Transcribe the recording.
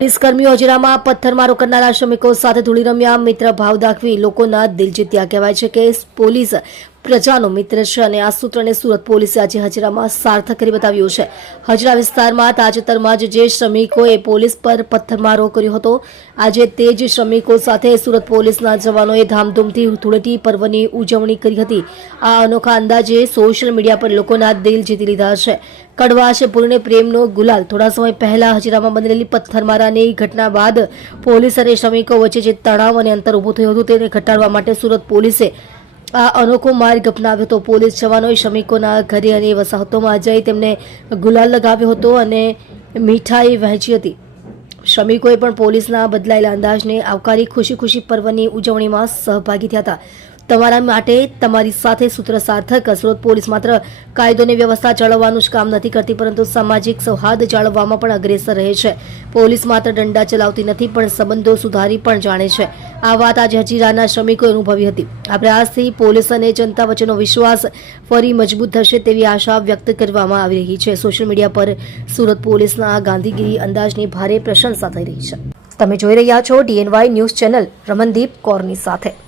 Police કર્મીઓ હજરામાં પથ્થરમારો કરનારા શ્રમિકો સાથે ધૂળી રમ્યા. મિત્ર ભાવ દાખવી લોકોના દિલ જીત્યા. કહેવાય છે કે પોલીસ પ્રજાનો મિત્ર છે અને આ સૂત્રને સુરત પોલીસે આજે હજરામાં સાર્થક કરી બતાવ્યું છે. હજરા વિસ્તારમાં તાજેતરમાં જ જે શ્રમિકોએ પોલીસ પર પથ્થરમારો કર્યો હતો, આજે તે જ શ્રમિકો સાથે સુરત પોલીસના જવાનોએ ધામધૂમથી ધૂળેટી પર્વની ઉજવણી કરી હતી. આ અનોખા અંદાજે સોશિયલ મીડિયા પર લોકોના દિલ જીતી લીધા છે. કડવાશ ભૂલીને પ્રેમનો ગુલાલ. થોડા સમય પહેલા હજરામાં બનેલી પથ્થરમારાની ઘટના બાદ પોલીસ અને શ્રમિકો વચ્ચે જે તણાવ અને અંતર ઊભું થયું હતું તેને ઘટાડવા માટે સુરત પોલીસે આ અનોખો માર્ગ અપનાવ્યો હતો. પોલીસ જવાનોએ શ્રમિકોના ઘરે અને વસાહતોમાં જઈ તેમને ગુલાલ લગાવ્યો હતો અને મીઠાઈ વહેંચી હતી. શ્રમિકોએ પણ પોલીસના બદલાયેલા અંદાજને આવકારી ખુશી પર્વની ઉજવણીમાં સહભાગી થયા હતા. તમારા માટે તમારી સાથે સૂત્ર સાર્થક. સુરત પોલીસ માત્ર કાયદો અને વ્યવસ્થા જાળવવાનું જ કામ નથી કરતી, પરંતુ સામાજિક સૌહાર્દ જાળવવામાં પણ અગ્રેસર રહે છે. પોલીસ માત્ર દંડા ચલાવતી નથી, પણ સંબંધો સુધારી પણ જાણે છે. આ વાત આજે હજીરાના શ્રમિકોએ અનુભવી હતી. આ પ્રયાસથી પોલીસ અને જનતા વચ્ચેનો વિશ્વાસ ફરી મજબૂત થશે તેવી આશા વ્યક્ત કરવામાં આવી રહી છે. સોશિયલ મીડિયા પર સુરત પોલીસના ગાંધીગીરી અંદાજની ભારે પ્રશંસા થઈ રહી છે. તમે જોઈ રહ્યા છો DNY ન્યૂઝ ચેનલ રમનદીપ કૌરની સાથે.